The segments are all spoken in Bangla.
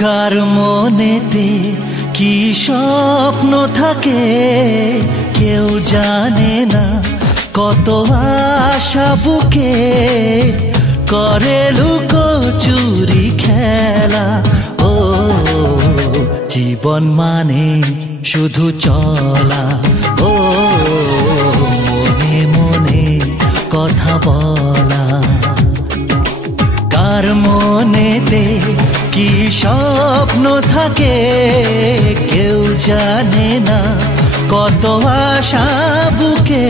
কার মনেতে কি স্বপ্ন থাকে কেউ জানে না, কত আশা বুকে করে লুকোচুরি খেলা। ও জীবন মানে শুধু চলা, ও মনে মনে কথা বলা। কার মনেতে কি স্বপ্ন থাকে কেউ জানে না, কত আশা বুকে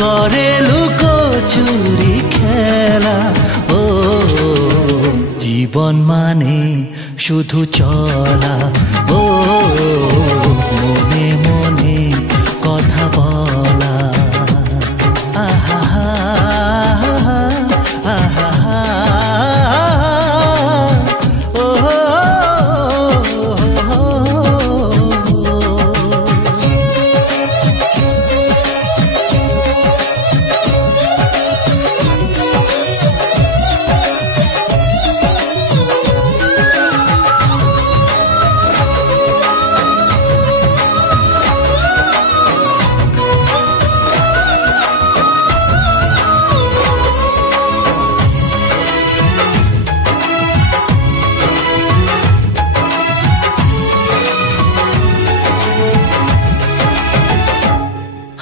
করে লুকোচুরি খেলা। ও জীবন মানে শুধু চলা, ও মনে মনে কথা বলা। আহা আহা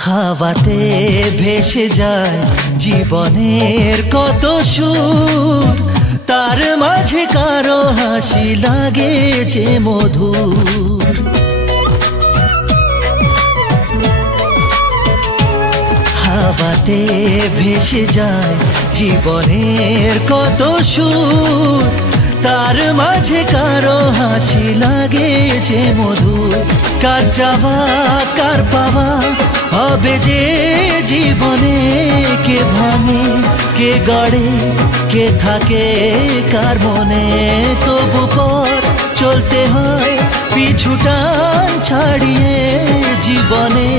হাওয়াতে ভেসে যায় জীবনের কত সুর, তার মাঝে কারো হাসি লাগে যে মধুর। হাওয়াতে ভেসে যায় জীবনের কত সুর, তার মাঝে কারো হাসি লাগে যে মধুর। কার চাওয়া কার পাওয়া হবে যে জীবনে, কে ভাঙে কে গড়ে কে থাকে কার মনে। তবু পথ চলতে হয় পিছুটান ছাড়িয়ে, জীবনে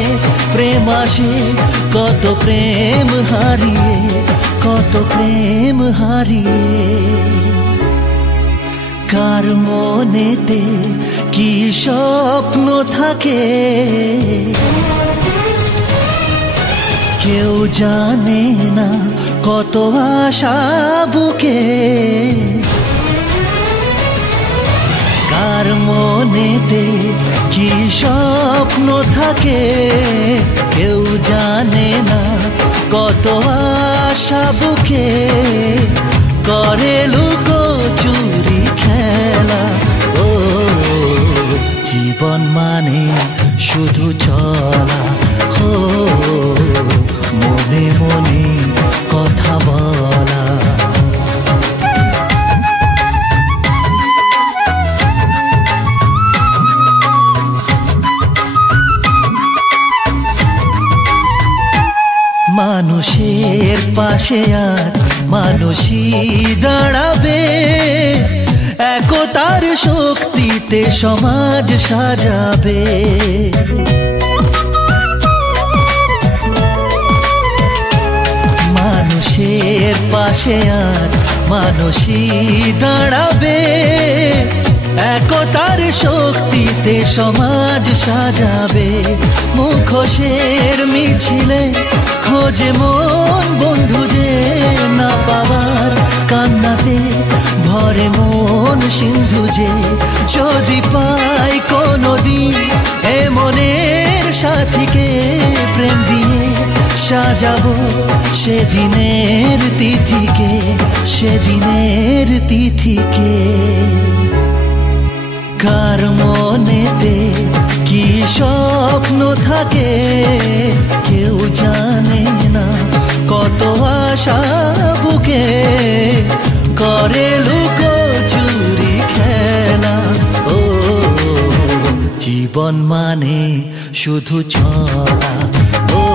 প্রেম আসে কত প্রেম হারিয়ে, কত প্রেম হারিয়ে। কার মনেতে কি স্বপ্ন থাকে কেউ জানে না, কত আশা বুকে। কার মনেতে কি স্বপ্ন থাকে কেউ জানে না, কত আশা বুকে করে লুকোচুরি খেলা। ও জীবন মানে শুধু চলা, ও মনে মনে কথা বলা। মানুষের পাশে আজ মানুষই দাঁড়াবে, একতার শক্তিতে সমাজ সাজাবে। মানুষের পাশে আজ মানুষই দাঁড়াবে, একতার শক্তিতে সমাজ সাজাবে। মুখোশের মিছিলে খোঁজে মন বন্ধু যে না পাওয়ার কান্নাতে ভরে মন সিন্ধু যে। যদি পাই কোনোদিন এ মনের সাথীকে প্রেম দিয়ে সাজাবো সেদিনের তিথিকে, সেদিনের তিথিকে। কার মনেতে কি স্বপ্ন থাকে জীবন মানে শুধু চলা ও